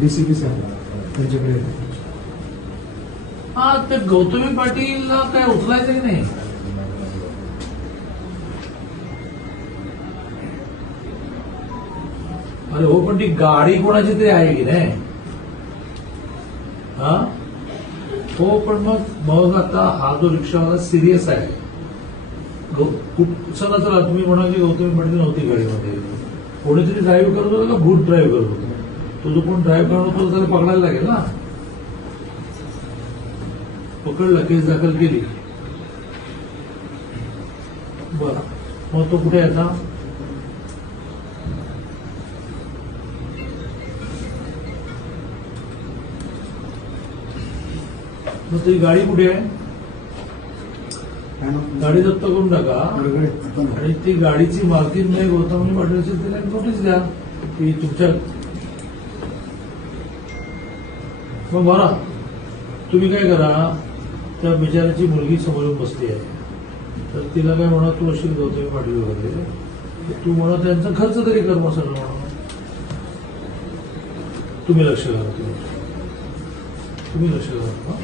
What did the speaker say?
DCP साहेब त्यांच्याकडे. हा, ते गौतमी पाटीलला काय उचलायचं की नाही? अरे हो, पण ती गाडी कोणाची तरी आहे की नाही? हा हो, पण मग आता हा जो रिक्षावाला सिरियस आहे. चला चला, तुम्ही म्हणा की गौतमी पाटील नव्हती गाडीमध्ये, कोणीतरी ड्राईव्ह करत होतं का भूत ड्राईव्ह करत होतं? तो जो कोण ड्राईव्ह करत होता त्याला पकडायला लागेल ना. पकडलं, केस दाखल केली. बरं, मग तो कुठे आहे आता? मग ती गाडी कुठे आहे? गाडी जप्त करून टाका आणि ती गाडीची मालकीन नाही गौतमी पाटीलची, तिला नोटीस द्या की तुमच्या. मग बघा, तुम्ही काय करा, त्या बिचाराची मुलगी समोरून बसली आहे, तर तिला काय म्हणा, तू अशी गौतमी पाटील वगैरे, तू म्हणा त्यांचा खर्च तरी कर, मग सगळं म्हणा. तुम्ही लक्ष घाला, तुम्ही लक्ष घाला.